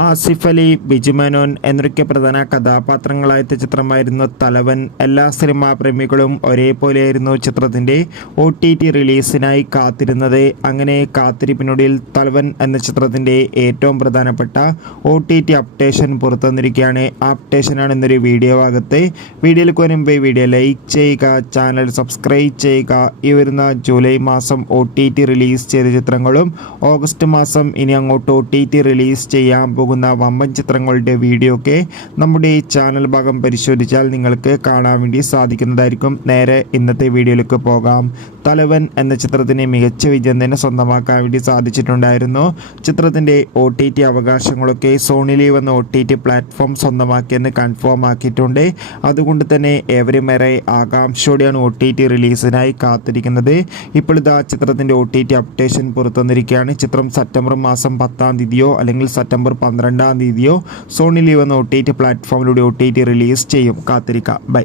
ആസിഫ് അലി, ബിജു മേനോൻ എന്നൊക്കെ പ്രധാന കഥാപാത്രങ്ങളായ ചിത്രമായിരുന്നു തലവൻ. എല്ലാ സിനിമാ പ്രേമികളും ഒരേപോലെയായിരുന്നു ചിത്രത്തിൻ്റെ OTT റിലീസിനായി കാത്തിരുന്നത്. അങ്ങനെ കാത്തിരിപ്പിനൊടുവിൽ തലവൻ എന്ന ചിത്രത്തിൻ്റെ ഏറ്റവും പ്രധാനപ്പെട്ട OTT അപ്ഡേഷൻ പുറത്തു വന്നിരിക്കുകയാണ്. ആ അപ്ഡേഷനാണ് ഇന്നൊരു വീഡിയോ ഭാഗത്ത്. വീഡിയോയിൽ വരുമ്പോൾ വീഡിയോ ലൈക്ക് ചെയ്യുക, ചാനൽ സബ്സ്ക്രൈബ് ചെയ്യുക. ഈ വരുന്ന ജൂലൈ മാസം OTT റിലീസ് ചെയ്ത ചിത്രങ്ങളും ഓഗസ്റ്റ് മാസം ഇനി അങ്ങോട്ട് OTT റിലീസ് ചെയ്യാൻ പോകുന്ന വമ്പൻ ചിത്രങ്ങളുടെ വീഡിയോ ഒക്കെ നമ്മുടെ ഈ ചാനൽ ഭാഗം പരിശോധിച്ചാൽ നിങ്ങൾക്ക് കാണാൻ വേണ്ടി സാധിക്കുന്നതായിരിക്കും. നേരെ ഇന്നത്തെ വീഡിയോയിലേക്ക് പോകാം. തലവൻ എന്ന ചിത്രത്തിന് മികച്ച വിജയം തന്നെ സ്വന്തമാക്കാൻ വേണ്ടി സാധിച്ചിട്ടുണ്ടായിരുന്നു. ചിത്രത്തിൻ്റെ OTT അവകാശങ്ങളൊക്കെ സോണി ലീവ് എന്ന OTT പ്ലാറ്റ്ഫോം സ്വന്തമാക്കിയെന്ന് കൺഫേം ആക്കിയിട്ടുണ്ട്. അതുകൊണ്ട് തന്നെ ഏവരുമേറെ ആകാംക്ഷയോടെയാണ് OTT റിലീസിനായി കാത്തിരിക്കുന്നത്. ഇപ്പോൾ ഇതാ ചിത്രത്തിൻ്റെ OTT അപ്ഡേഷൻ പുറത്തുവന്നിരിക്കുകയാണ്. ചിത്രം സെപ്റ്റംബർ മാസം 10-ാം തീയതിയോ അല്ലെങ്കിൽ സെപ്റ്റംബർ 12-ാം തീയതിയോ സോണി ലീവ് എന്ന OTT പ്ലാറ്റ്ഫോമിലൂടെ OTT റിലീസ് ചെയ്യും. കാത്തിരിക്കാം. ബൈ.